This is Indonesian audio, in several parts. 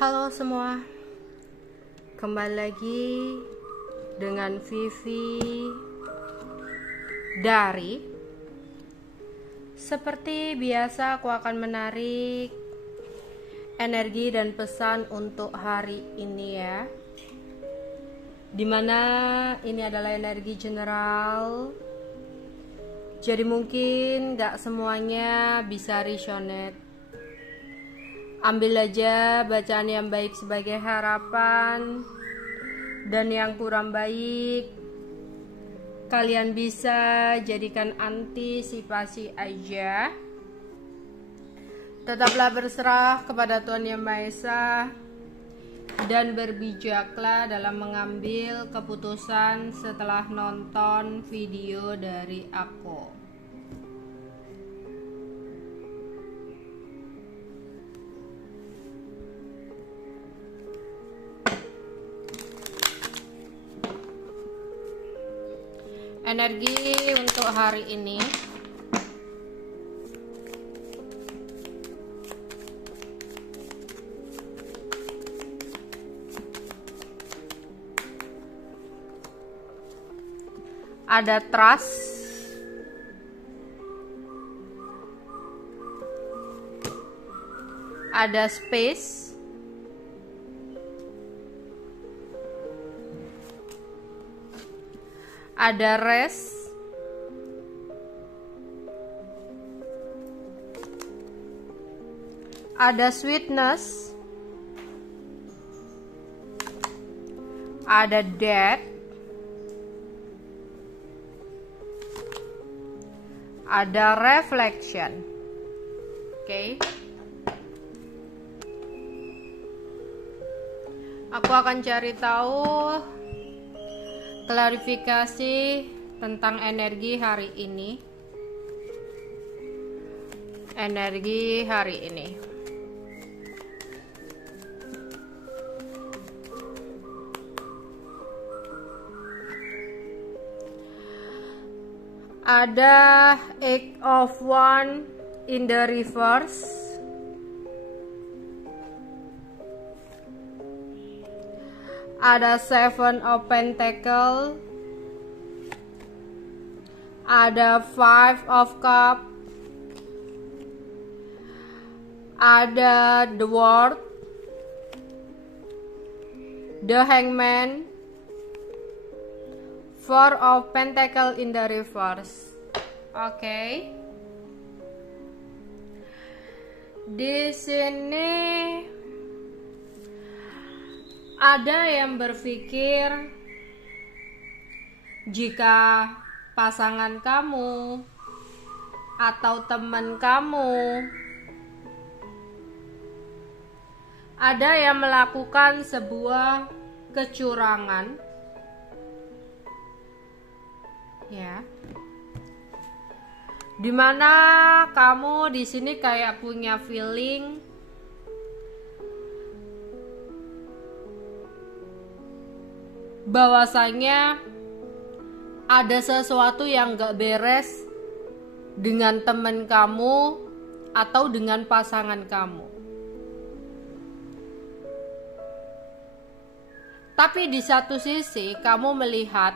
Halo semua, kembali lagi dengan Vivi dari seperti biasa aku akan menarik energi dan pesan untuk hari ini ya, dimana ini adalah energi general, jadi mungkin gak semuanya bisa resonate. Ambil aja bacaan yang baik sebagai harapan, dan yang kurang baik kalian bisa jadikan antisipasi aja. Tetaplah berserah kepada Tuhan Yang Maha Esa dan berbijaklah dalam mengambil keputusan setelah nonton video dari aku. Energi untuk hari ini ada trust, ada space, ada rest, ada sweetness, ada death, ada reflection. Oke. Aku akan cari tahu klarifikasi tentang energi hari ini. Energi hari ini. Ada Eight of Wands in the reverse. Ada Seven of Pentacles, ada Five of Cups, ada The World, The Hangman, Four of Pentacles in the reverse. Oke. Di sini ada yang berpikir jika pasangan kamu atau teman kamu ada yang melakukan sebuah kecurangan, ya, dimana kamu di sini kayak punya feeling bahwasanya ada sesuatu yang gak beres dengan teman kamu atau dengan pasangan kamu. Tapi di satu sisi kamu melihat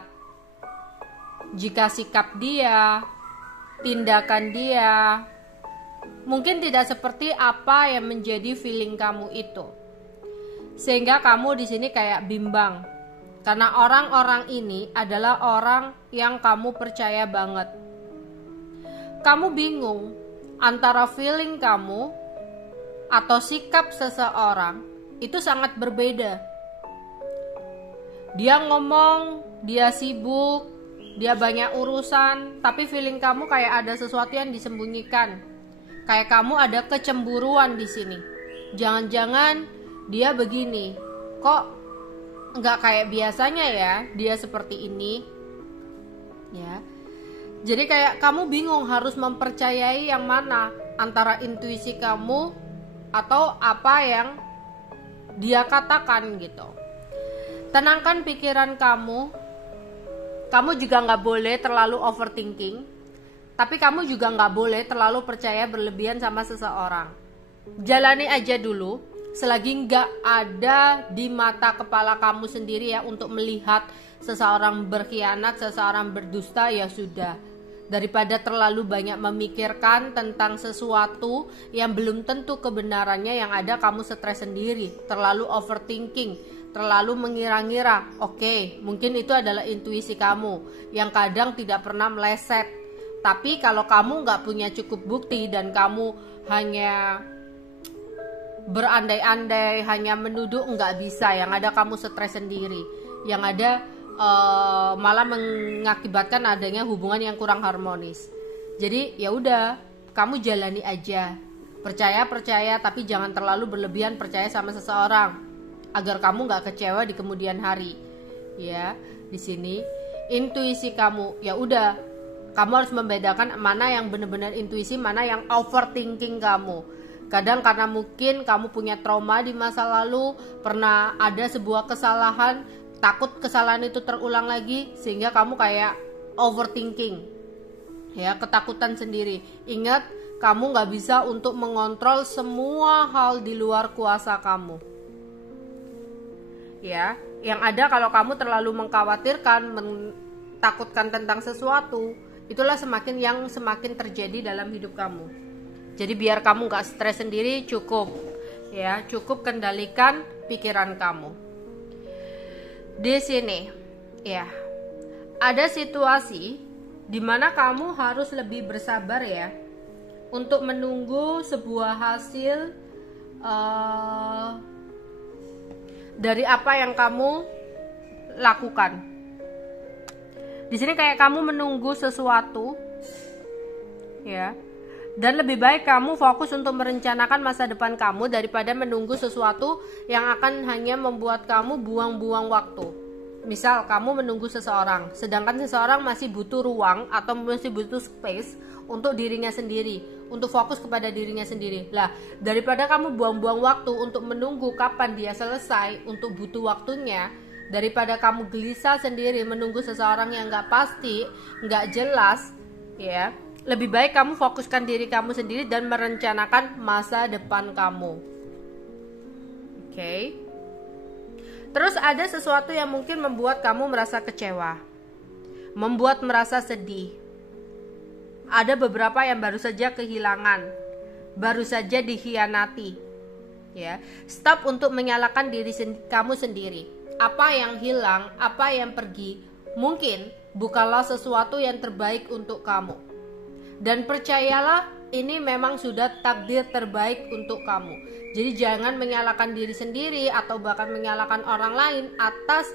jika sikap dia, tindakan dia mungkin tidak seperti apa yang menjadi feeling kamu itu, sehingga kamu di sini kayak bimbang. Karena orang-orang ini adalah orang yang kamu percaya banget. Kamu bingung antara feeling kamu atau sikap seseorang itu sangat berbeda. Dia ngomong, dia sibuk, dia banyak urusan, tapi feeling kamu kayak ada sesuatu yang disembunyikan. Kayak kamu ada kecemburuan di sini. Jangan-jangan dia begini, kok nggak kayak biasanya ya, dia seperti ini, ya. Jadi kayak kamu bingung harus mempercayai yang mana, antara intuisi kamu atau apa yang dia katakan gitu. Tenangkan pikiran kamu. Kamu juga nggak boleh terlalu overthinking, tapi kamu juga nggak boleh terlalu percaya berlebihan sama seseorang. Jalani aja dulu selagi nggak ada di mata kepala kamu sendiri ya untuk melihat seseorang berkhianat, seseorang berdusta, ya sudah. Daripada terlalu banyak memikirkan tentang sesuatu yang belum tentu kebenarannya, yang ada kamu stres sendiri, terlalu overthinking, terlalu mengira-ngira. Oke, mungkin itu adalah intuisi kamu yang kadang tidak pernah meleset. Tapi kalau kamu nggak punya cukup bukti dan kamu hanya berandai-andai, hanya menuduh, nggak bisa. Yang ada kamu stres sendiri, yang ada malah mengakibatkan adanya hubungan yang kurang harmonis. Jadi ya udah, kamu jalani aja, percaya tapi jangan terlalu berlebihan percaya sama seseorang agar kamu nggak kecewa di kemudian hari. Ya, di sini intuisi kamu, ya udah, kamu harus membedakan mana yang benar-benar intuisi, mana yang overthinking kamu. Kadang karena mungkin kamu punya trauma di masa lalu, pernah ada sebuah kesalahan, takut kesalahan itu terulang lagi, sehingga kamu kayak overthinking, ya, ketakutan sendiri. Ingat, kamu gak bisa untuk mengontrol semua hal di luar kuasa kamu, ya. Yang ada kalau kamu terlalu mengkhawatirkan, mentakutkan tentang sesuatu, itulah semakin terjadi dalam hidup kamu. Jadi biar kamu gak stres sendiri, cukup kendalikan pikiran kamu. Di sini, ya, ada situasi di mana kamu harus lebih bersabar ya, untuk menunggu sebuah hasil dari apa yang kamu lakukan. Di sini kayak kamu menunggu sesuatu, ya. Dan lebih baik kamu fokus untuk merencanakan masa depan kamu daripada menunggu sesuatu yang akan hanya membuat kamu buang-buang waktu. Misal kamu menunggu seseorang, sedangkan seseorang masih butuh ruang atau masih butuh space untuk dirinya sendiri, untuk fokus kepada dirinya sendiri. Lah, daripada kamu buang-buang waktu untuk menunggu kapan dia selesai untuk butuh waktunya, daripada kamu gelisah sendiri menunggu seseorang yang gak pasti, gak jelas, ya, lebih baik kamu fokuskan diri kamu sendiri dan merencanakan masa depan kamu. Oke. Terus ada sesuatu yang mungkin membuat kamu merasa kecewa, membuat merasa sedih. Ada beberapa yang baru saja kehilangan, baru saja dikhianati. Ya, stop untuk menyalahkan diri kamu sendiri. Apa yang hilang, apa yang pergi, mungkin bukanlah sesuatu yang terbaik untuk kamu. Dan percayalah, ini memang sudah takdir terbaik untuk kamu. Jadi jangan menyalahkan diri sendiri atau bahkan menyalahkan orang lain atas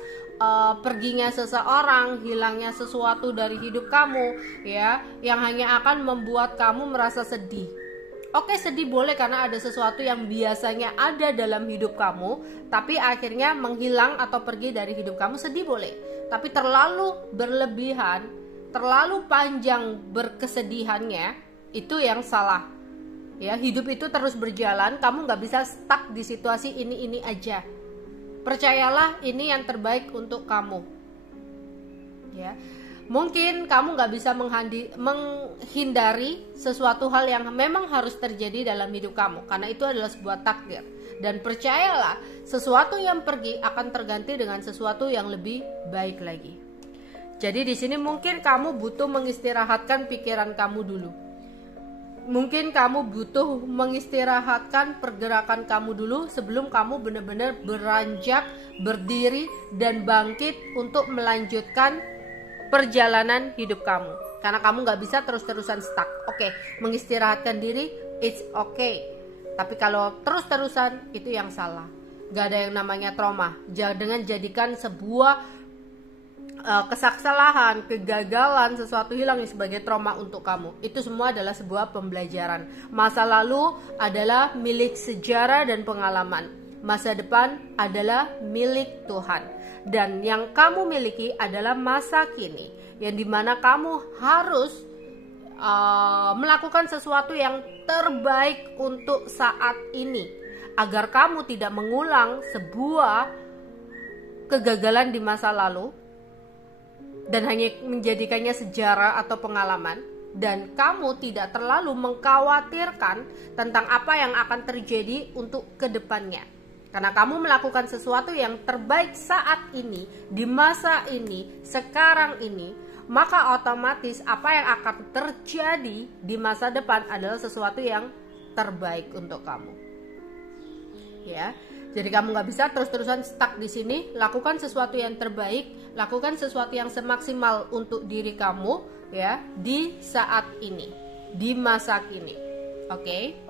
perginya seseorang, hilangnya sesuatu dari hidup kamu, ya, yang hanya akan membuat kamu merasa sedih. Oke, sedih boleh karena ada sesuatu yang biasanya ada dalam hidup kamu, tapi akhirnya menghilang atau pergi dari hidup kamu, sedih boleh. Tapi terlalu berlebihan, terlalu panjang berkesedihannya, itu yang salah. Ya, hidup itu terus berjalan, kamu gak bisa stuck di situasi ini aja. Percayalah, ini yang terbaik untuk kamu. Ya, mungkin kamu gak bisa menghindari sesuatu hal yang memang harus terjadi dalam hidup kamu, karena itu adalah sebuah takdir. Dan percayalah, sesuatu yang pergi akan terganti dengan sesuatu yang lebih baik lagi. Jadi di sini mungkin kamu butuh mengistirahatkan pikiran kamu dulu. Mungkin kamu butuh mengistirahatkan pergerakan kamu dulu sebelum kamu benar-benar beranjak, berdiri, dan bangkit untuk melanjutkan perjalanan hidup kamu. Karena kamu gak bisa terus-terusan stuck. Oke, mengistirahatkan diri, it's okay. Tapi kalau terus-terusan, itu yang salah. Gak ada yang namanya trauma. Jangan jadikan sebuah kesalahan, kegagalan, sesuatu hilang sebagai trauma untuk kamu. Itu semua adalah sebuah pembelajaran. Masa lalu adalah milik sejarah dan pengalaman. Masa depan adalah milik Tuhan. Dan yang kamu miliki adalah masa kini, yang dimana kamu harus melakukan sesuatu yang terbaik untuk saat ini, agar kamu tidak mengulang sebuah kegagalan di masa lalu dan hanya menjadikannya sejarah atau pengalaman. dan kamu tidak terlalu mengkhawatirkan tentang apa yang akan terjadi untuk kedepannya. Karena kamu melakukan sesuatu yang terbaik saat ini, di masa ini, sekarang ini, maka otomatis apa yang akan terjadi di masa depan adalah sesuatu yang terbaik untuk kamu. Ya, jadi kamu nggak bisa terus-terusan stuck di sini. Lakukan sesuatu yang terbaik, lakukan sesuatu yang semaksimal untuk diri kamu, ya, di saat ini, di masa kini. Oke?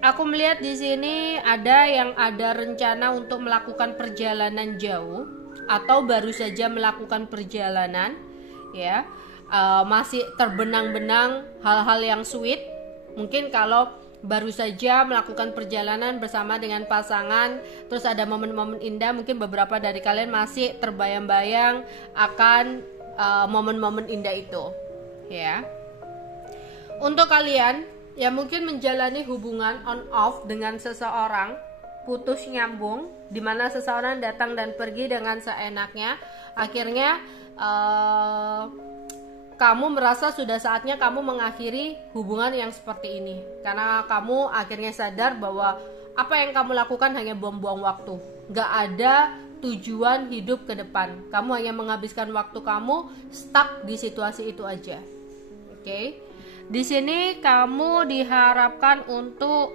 Aku melihat di sini ada yang ada rencana untuk melakukan perjalanan jauh atau baru saja melakukan perjalanan, ya, masih terbenang-benang hal-hal yang sweet. Mungkin kalau baru saja melakukan perjalanan bersama dengan pasangan, terus ada momen-momen indah, mungkin beberapa dari kalian masih terbayang-bayang akan momen-momen indah itu, ya. Untuk kalian yang mungkin menjalani hubungan on off dengan seseorang, putus nyambung, dimana seseorang datang dan pergi dengan seenaknya, akhirnya kamu merasa sudah saatnya kamu mengakhiri hubungan yang seperti ini, karena kamu akhirnya sadar bahwa apa yang kamu lakukan hanya buang-buang waktu, gak ada tujuan hidup ke depan. Kamu hanya menghabiskan waktu kamu stuck di situasi itu aja. Oke? Di sini kamu diharapkan untuk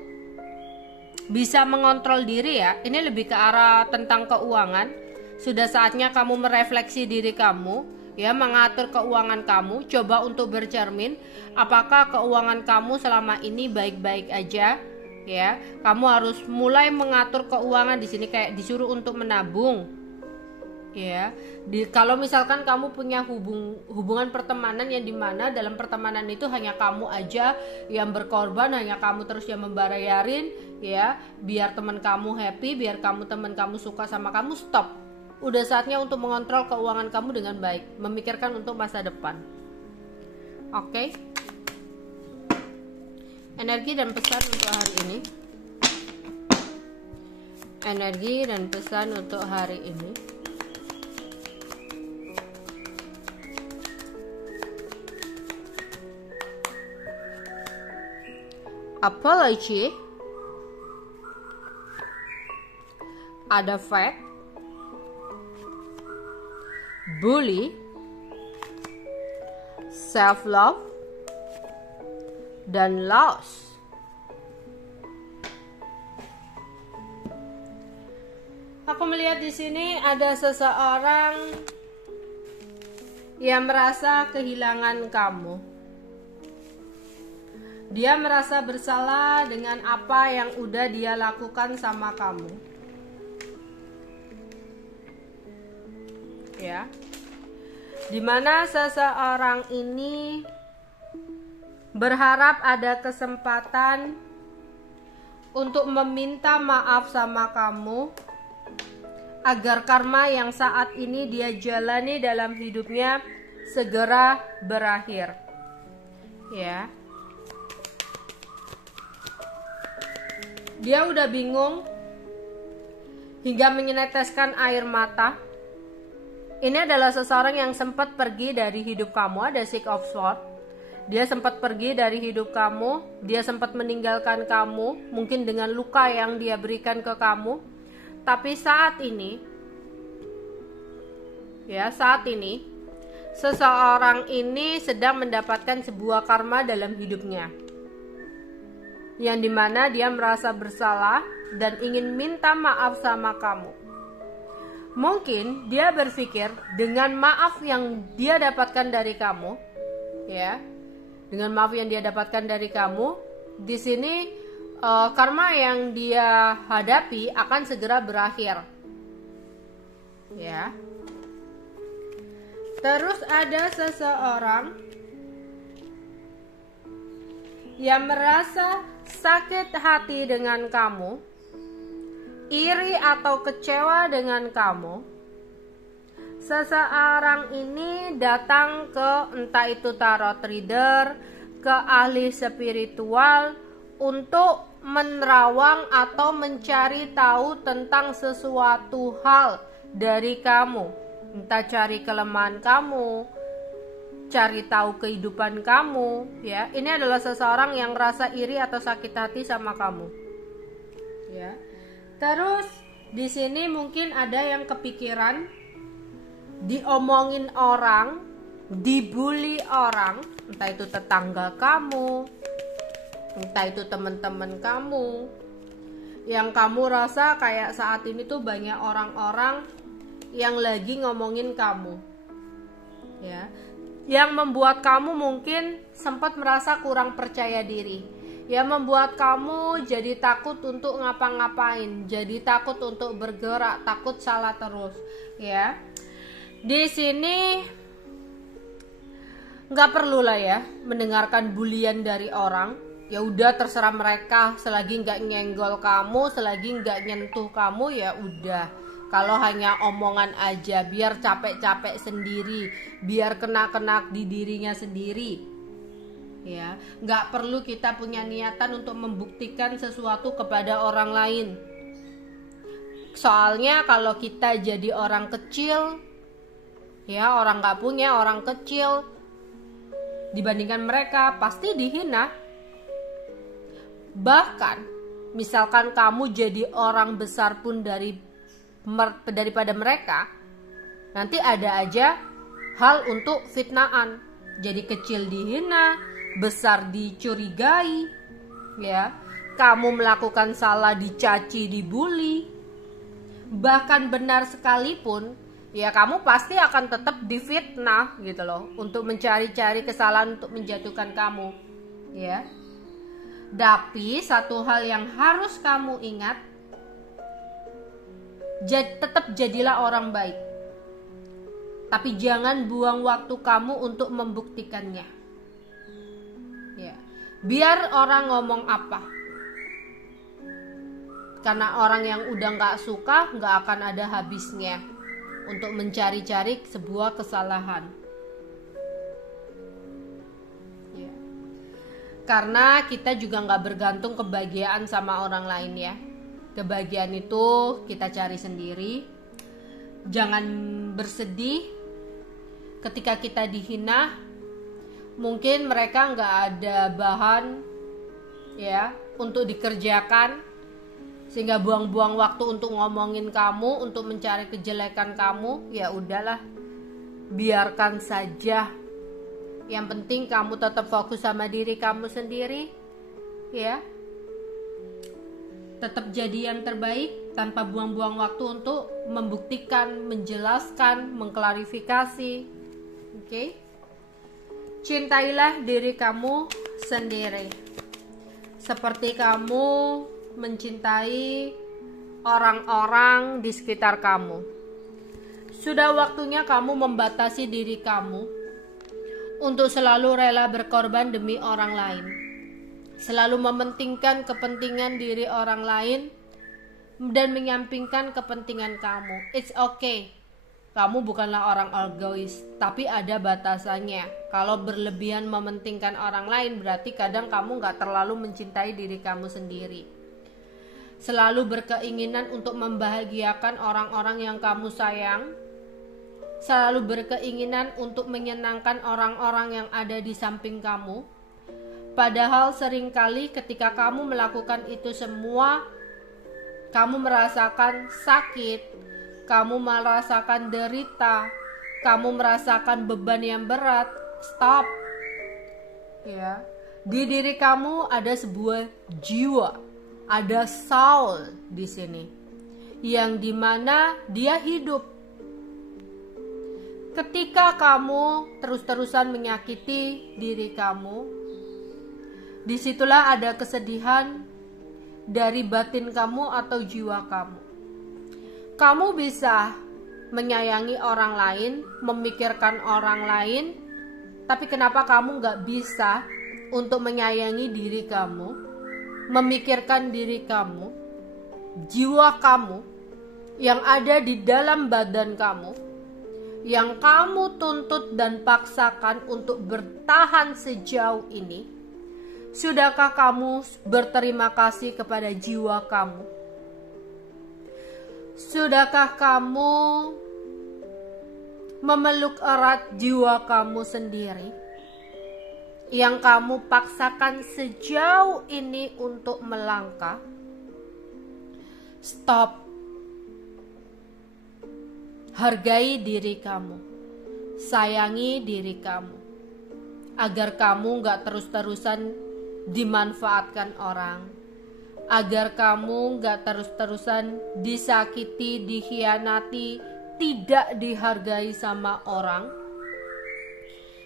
bisa mengontrol diri, ya. Ini lebih ke arah tentang keuangan. Sudah saatnya kamu merefleksi diri kamu, ya, mengatur keuangan kamu. Coba untuk bercermin, apakah keuangan kamu selama ini baik-baik aja, ya. Kamu harus mulai mengatur keuangan di sini, kayak disuruh untuk menabung. Ya, kalau misalkan kamu punya hubungan pertemanan yang dimana dalam pertemanan itu hanya kamu aja yang berkorban, hanya kamu terus yang membayarin, ya, biar teman kamu happy, biar teman kamu suka sama kamu, stop. Udah saatnya untuk mengontrol keuangan kamu dengan baik, memikirkan untuk masa depan. Oke? Energi dan pesan untuk hari ini. Energi dan pesan untuk hari ini. Apology, ada fact, bully, self love, dan loss. Aku melihat di sini ada seseorang yang merasa kehilangan kamu. Dia merasa bersalah dengan apa yang udah dia lakukan sama kamu. Ya. Dimana seseorang ini berharap ada kesempatan untuk meminta maaf sama kamu agar karma yang saat ini dia jalani dalam hidupnya segera berakhir. Ya. Dia udah bingung hingga meneteskan air mata. Ini adalah seseorang yang sempat pergi dari hidup kamu, ada Six of Swords. Dia sempat pergi dari hidup kamu, dia sempat meninggalkan kamu, mungkin dengan luka yang dia berikan ke kamu. Tapi saat ini, ya, saat ini seseorang ini sedang mendapatkan sebuah karma dalam hidupnya, yang dimana dia merasa bersalah dan ingin minta maaf sama kamu. Mungkin dia berpikir dengan maaf yang dia dapatkan dari kamu, ya, dengan maaf yang dia dapatkan dari kamu, di sini karma yang dia hadapi akan segera berakhir, ya. Terus ada seseorang yang merasa sakit hati dengan kamu, iri atau kecewa dengan kamu. Seseorang ini datang ke entah itu tarot reader, ke ahli spiritual untuk menerawang atau mencari tahu tentang sesuatu hal dari kamu. Entah cari kelemahan kamu, cari tahu kehidupan kamu, ya. Ini adalah seseorang yang rasa iri atau sakit hati sama kamu. Ya. Terus di sini mungkin ada yang kepikiran diomongin orang, dibully orang, entah itu tetangga kamu, entah itu teman-teman kamu, yang kamu rasa kayak saat ini tuh banyak orang-orang yang lagi ngomongin kamu, ya, yang membuat kamu mungkin sempat merasa kurang percaya diri, yang membuat kamu jadi takut untuk ngapa-ngapain, jadi takut untuk bergerak, takut salah terus, ya. Di sini nggak perlu lah ya mendengarkan bulian dari orang. Ya udah, terserah mereka, selagi nggak nyenggol kamu, selagi nggak nyentuh kamu, ya udah. Kalau hanya omongan aja, biar capek-capek sendiri, biar kena-kena di dirinya sendiri, ya. Nggak perlu kita punya niatan untuk membuktikan sesuatu kepada orang lain. Soalnya kalau kita jadi orang kecil, ya, orang nggak punya, orang kecil, dibandingkan mereka pasti dihina. Bahkan misalkan kamu jadi orang besar pun daripada mereka, nanti ada aja hal untuk fitnaan. Jadi kecil dihina, besar dicurigai, ya. Kamu melakukan salah dicaci, dibully. Bahkan benar sekalipun, ya kamu pasti akan tetap difitnah gitu loh, untuk mencari-cari kesalahan untuk menjatuhkan kamu, ya. Tapi satu hal yang harus kamu ingat, tetap jadilah orang baik. Tapi jangan buang waktu kamu untuk membuktikannya. Ya. Biar orang ngomong apa. Karena orang yang udah gak suka gak akan ada habisnya untuk mencari-cari sebuah kesalahan. Karena kita juga nggak bergantung kebahagiaan sama orang lain, ya. Kebahagiaan itu kita cari sendiri. Jangan bersedih ketika kita dihina. Mungkin mereka nggak ada bahan, ya, untuk dikerjakan, sehingga buang-buang waktu untuk ngomongin kamu, untuk mencari kejelekan kamu. Ya udahlah, biarkan saja. Yang penting kamu tetap fokus sama diri kamu sendiri, ya. Tetap jadi yang terbaik tanpa buang-buang waktu untuk membuktikan, menjelaskan, mengklarifikasi. Oke? Cintailah diri kamu sendiri. Seperti kamu mencintai orang-orang di sekitar kamu. Sudah waktunya kamu membatasi diri kamu untuk selalu rela berkorban demi orang lain, selalu mementingkan kepentingan diri orang lain dan menyampingkan kepentingan kamu. It's okay, kamu bukanlah orang egois, tapi ada batasannya. Kalau berlebihan mementingkan orang lain, berarti kadang kamu gak terlalu mencintai diri kamu sendiri. Selalu berkeinginan untuk membahagiakan orang-orang yang kamu sayang, selalu berkeinginan untuk menyenangkan orang-orang yang ada di samping kamu. Padahal seringkali ketika kamu melakukan itu semua, kamu merasakan sakit, kamu merasakan derita, kamu merasakan beban yang berat. Stop. Ya. Di diri kamu ada sebuah jiwa, ada soul di sini, yang dimana dia hidup. Ketika kamu terus-terusan menyakiti diri kamu, disitulah ada kesedihan dari batin kamu atau jiwa kamu. Kamu bisa menyayangi orang lain, memikirkan orang lain, tapi kenapa kamu gak bisa untuk menyayangi diri kamu, memikirkan diri kamu, jiwa kamu yang ada di dalam badan kamu, yang kamu tuntut dan paksakan untuk bertahan sejauh ini? Sudahkah kamu berterima kasih kepada jiwa kamu? Sudahkah kamu memeluk erat jiwa kamu sendiri yang kamu paksakan sejauh ini untuk melangkah. Stop. Hargai diri kamu, sayangi diri kamu, agar kamu gak terus-terusan dimanfaatkan orang, agar kamu gak terus-terusan disakiti, dikhianati, tidak dihargai sama orang.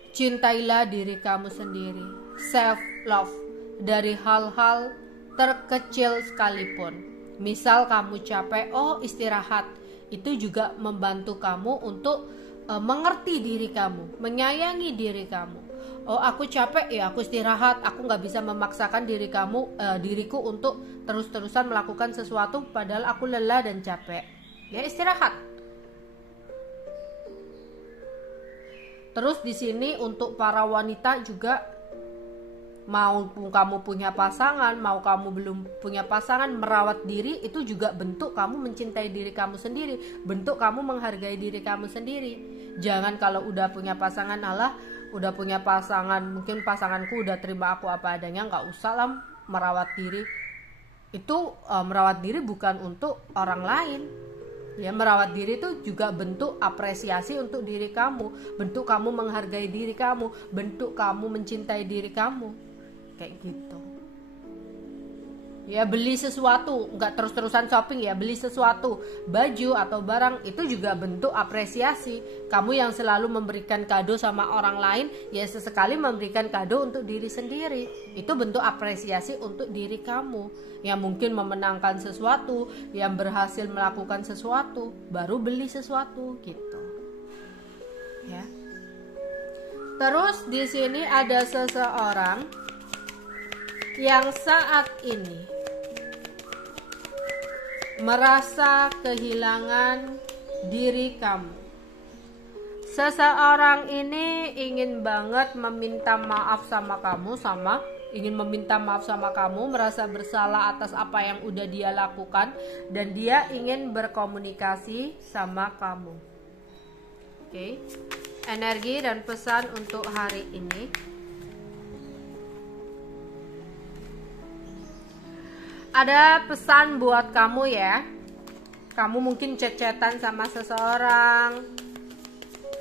Cintailah diri kamu sendiri, self love, dari hal-hal terkecil sekalipun. Misal kamu capek, istirahat. Itu juga membantu kamu untuk mengerti diri kamu, menyayangi diri kamu. Aku capek, ya aku istirahat. Aku gak bisa memaksakan diriku untuk terus-terusan melakukan sesuatu padahal aku lelah dan capek. Ya istirahat. Terus di sini untuk para wanita juga, mau kamu punya pasangan, mau kamu belum punya pasangan, merawat diri itu juga bentuk kamu mencintai diri kamu sendiri, bentuk kamu menghargai diri kamu sendiri. Jangan kalau udah punya pasangan, udah punya pasangan, mungkin pasanganku udah terima aku apa adanya, nggak usah lah merawat diri. Itu merawat diri bukan untuk orang lain. Ya, merawat diri itu juga bentuk apresiasi untuk diri kamu, bentuk kamu menghargai diri kamu, bentuk kamu mencintai diri kamu. Kayak gitu. Ya, beli sesuatu, nggak terus-terusan shopping ya, beli sesuatu, baju atau barang, itu juga bentuk apresiasi. Kamu yang selalu memberikan kado sama orang lain, ya sesekali memberikan kado untuk diri sendiri. Itu bentuk apresiasi untuk diri kamu. Yang mungkin memenangkan sesuatu, yang berhasil melakukan sesuatu, baru beli sesuatu gitu. Ya. Terus di sini ada seseorang yang saat ini merasa kehilangan diri kamu. Seseorang ini ingin banget meminta maaf sama kamu, merasa bersalah atas apa yang udah dia lakukan, dan dia ingin berkomunikasi sama kamu. Oke. Energi dan pesan untuk hari ini. Ada pesan buat kamu ya. Kamu mungkin chat-chatan sama seseorang,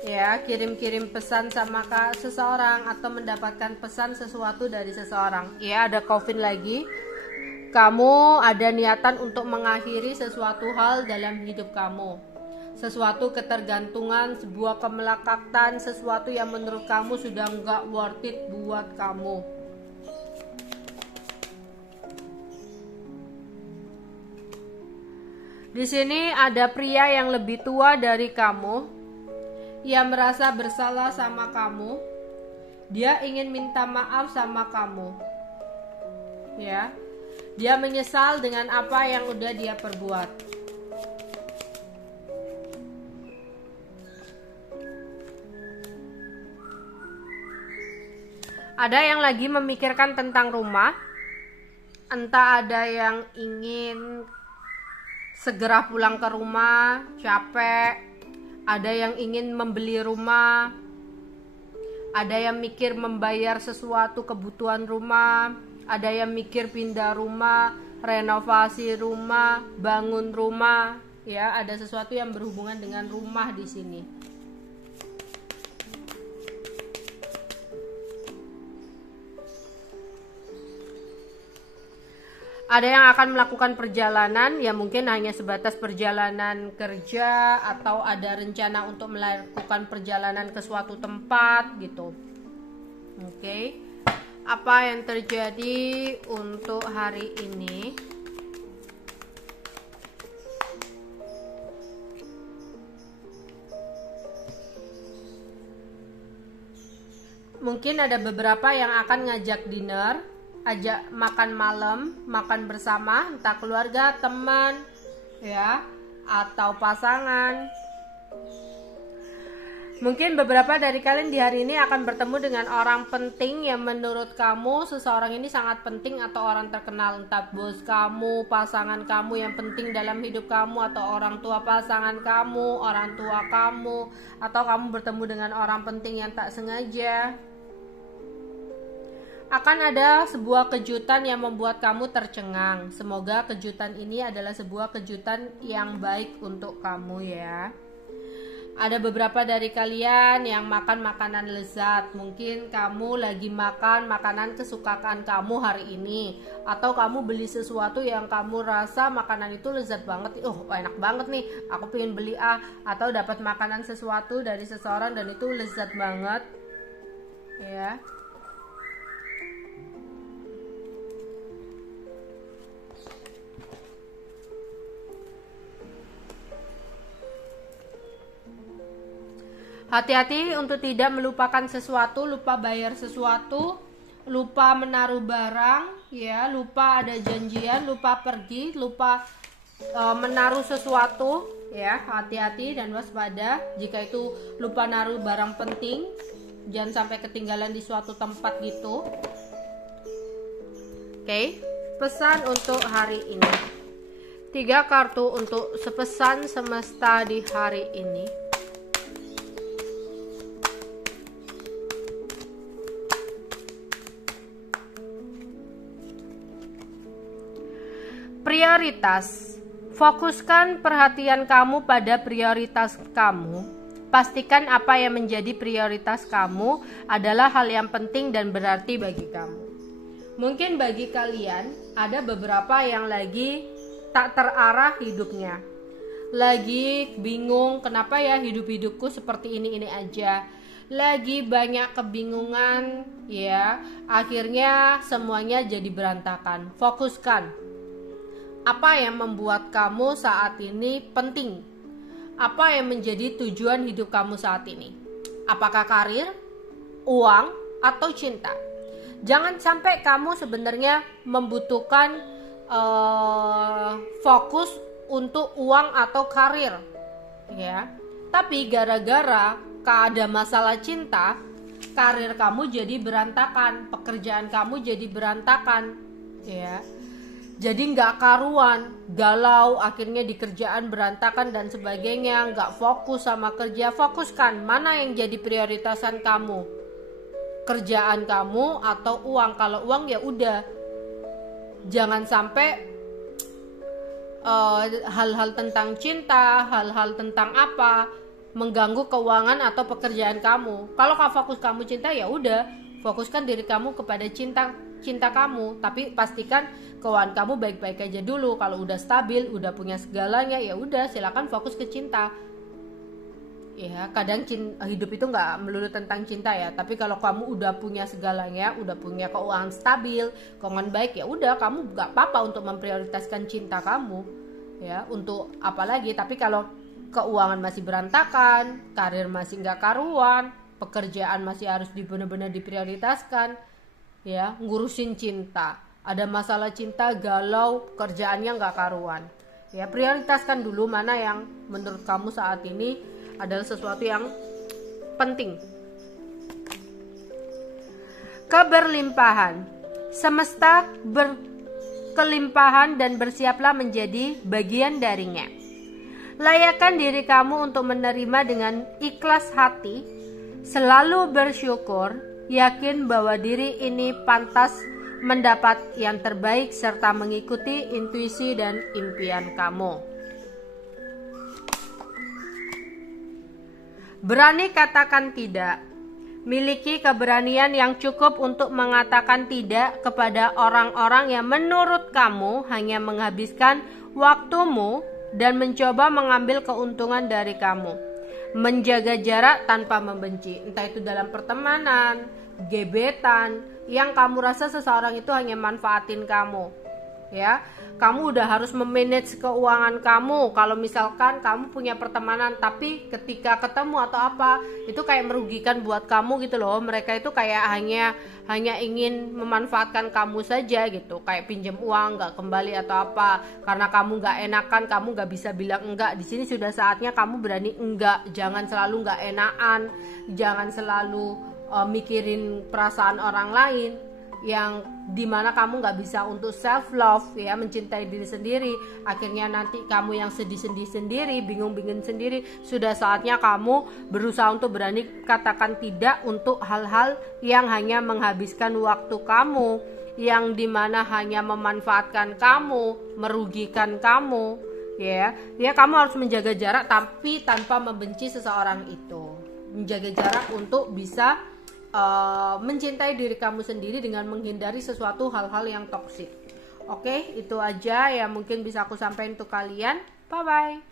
ya, kirim-kirim pesan sama seseorang, atau mendapatkan pesan sesuatu dari seseorang. Ya, ada COVID lagi. Kamu ada niatan untuk mengakhiri sesuatu hal dalam hidup kamu. Sesuatu ketergantungan, sebuah kemelekatan, sesuatu yang menurut kamu sudah nggak worth it buat kamu. Di sini ada pria yang lebih tua dari kamu, yang merasa bersalah sama kamu. Dia ingin minta maaf sama kamu. Ya. Dia menyesal dengan apa yang udah dia perbuat. Ada yang lagi memikirkan tentang rumah. Entah ada yang ingin segera pulang ke rumah, capek. Ada yang ingin membeli rumah. Ada yang mikir membayar sesuatu kebutuhan rumah. Ada yang mikir pindah rumah, renovasi rumah, bangun rumah. Ya, ada sesuatu yang berhubungan dengan rumah di sini. Ada yang akan melakukan perjalanan, ya mungkin hanya sebatas perjalanan kerja, atau ada rencana untuk melakukan perjalanan ke suatu tempat gitu. Oke. Apa yang terjadi untuk hari ini? Mungkin ada beberapa yang akan ngajak dinner, ajak makan malam, makan bersama, entah keluarga, teman, ya, atau pasangan. Mungkin beberapa dari kalian di hari ini akan bertemu dengan orang penting yang menurut kamu seseorang ini sangat penting, atau orang terkenal, entah bos kamu, pasangan kamu yang penting dalam hidup kamu, atau orang tua pasangan kamu, orang tua kamu, atau kamu bertemu dengan orang penting yang tak sengaja. Akan ada sebuah kejutan yang membuat kamu tercengang. Semoga kejutan ini adalah sebuah kejutan yang baik untuk kamu ya. Ada beberapa dari kalian yang makan makanan lezat. Mungkin kamu lagi makan makanan kesukaan kamu hari ini, atau kamu beli sesuatu yang kamu rasa makanan itu lezat banget. Enak banget nih, aku pengen beli atau dapat makanan sesuatu dari seseorang dan itu lezat banget. Ya. Hati-hati untuk tidak melupakan sesuatu, lupa bayar sesuatu, lupa menaruh barang, ya, lupa ada janjian, lupa pergi, lupa menaruh sesuatu, ya. Hati-hati dan waspada jika itu lupa naruh barang penting, jangan sampai ketinggalan di suatu tempat gitu. Oke, pesan untuk hari ini. 3 kartu untuk sepesan semesta di hari ini. Prioritas. Fokuskan perhatian kamu pada prioritas kamu. Pastikan apa yang menjadi prioritas kamu adalah hal yang penting dan berarti bagi kamu. Mungkin bagi kalian ada beberapa yang lagi tak terarah hidupnya. Lagi bingung, kenapa ya hidup-hidupku seperti ini aja. Lagi banyak kebingungan, ya. Akhirnya semuanya jadi berantakan. Fokuskan. Apa yang membuat kamu saat ini penting? Apa yang menjadi tujuan hidup kamu saat ini? Apakah karir, uang, atau cinta? Jangan sampai kamu sebenarnya membutuhkan fokus untuk uang atau karir, ya. Tapi gara-gara ada masalah cinta, karir kamu jadi berantakan, pekerjaan kamu jadi berantakan, ya. Jadi nggak karuan, galau, akhirnya di kerjaan berantakan dan sebagainya, nggak fokus sama kerja. Fokuskan mana yang jadi prioritasan kamu, kerjaan kamu atau uang. Kalau uang ya udah, jangan sampai hal-hal tentang cinta, hal-hal tentang apa mengganggu keuangan atau pekerjaan kamu. Kalau fokus kamu cinta ya udah, fokuskan diri kamu kepada cinta kamu, tapi pastikan keuangan kamu baik-baik aja dulu. Kalau udah stabil, udah punya segalanya, ya udah silakan fokus ke cinta. Ya, kadang hidup itu nggak melulu tentang cinta ya. Tapi kalau kamu udah punya segalanya, udah punya keuangan stabil, keuangan baik, ya udah kamu nggak apa-apa untuk memprioritaskan cinta kamu. Ya, untuk apa lagi? Tapi kalau keuangan masih berantakan, karir masih nggak karuan, pekerjaan masih harus benar-benar diprioritaskan, ya, ngurusin cinta. Ada masalah cinta, galau, kerjaannya nggak karuan. Ya, prioritaskan dulu mana yang menurut kamu saat ini adalah sesuatu yang penting. Keberlimpahan. Semesta berkelimpahan dan bersiaplah menjadi bagian darinya. Layakkan diri kamu untuk menerima dengan ikhlas hati, selalu bersyukur, yakin bahwa diri ini pantas mendapat yang terbaik serta mengikuti intuisi dan impian kamu. Berani katakan tidak. Miliki keberanian yang cukup untuk mengatakan tidak kepada orang-orang yang menurut kamu hanya menghabiskan waktumu dan mencoba mengambil keuntungan dari kamu. Menjaga jarak tanpa membenci, entah itu dalam pertemanan, gebetan, yang kamu rasa seseorang itu hanya manfaatin kamu. ya. Kamu udah harus memanage keuangan kamu. Kalau misalkan kamu punya pertemanan tapi ketika ketemu atau apa itu kayak merugikan buat kamu gitu loh. Mereka itu kayak hanya ingin memanfaatkan kamu saja gitu, kayak pinjam uang nggak kembali atau apa karena kamu nggak enakan, kamu nggak bisa bilang enggak. Di sini sudah saatnya kamu berani enggak. Jangan selalu nggak enakan, jangan selalu mikirin perasaan orang lain, yang dimana kamu nggak bisa untuk self love ya, mencintai diri sendiri. Akhirnya nanti kamu yang sedih sendiri, bingung sendiri. Sudah saatnya kamu berusaha untuk berani katakan tidak untuk hal-hal yang hanya menghabiskan waktu kamu, yang dimana hanya memanfaatkan kamu, merugikan kamu ya. Kamu harus menjaga jarak tapi tanpa membenci seseorang itu. Menjaga jarak untuk bisa mencintai diri kamu sendiri dengan menghindari sesuatu hal-hal yang toksik. Oke, itu aja yang mungkin bisa aku sampaikan untuk kalian. Bye bye.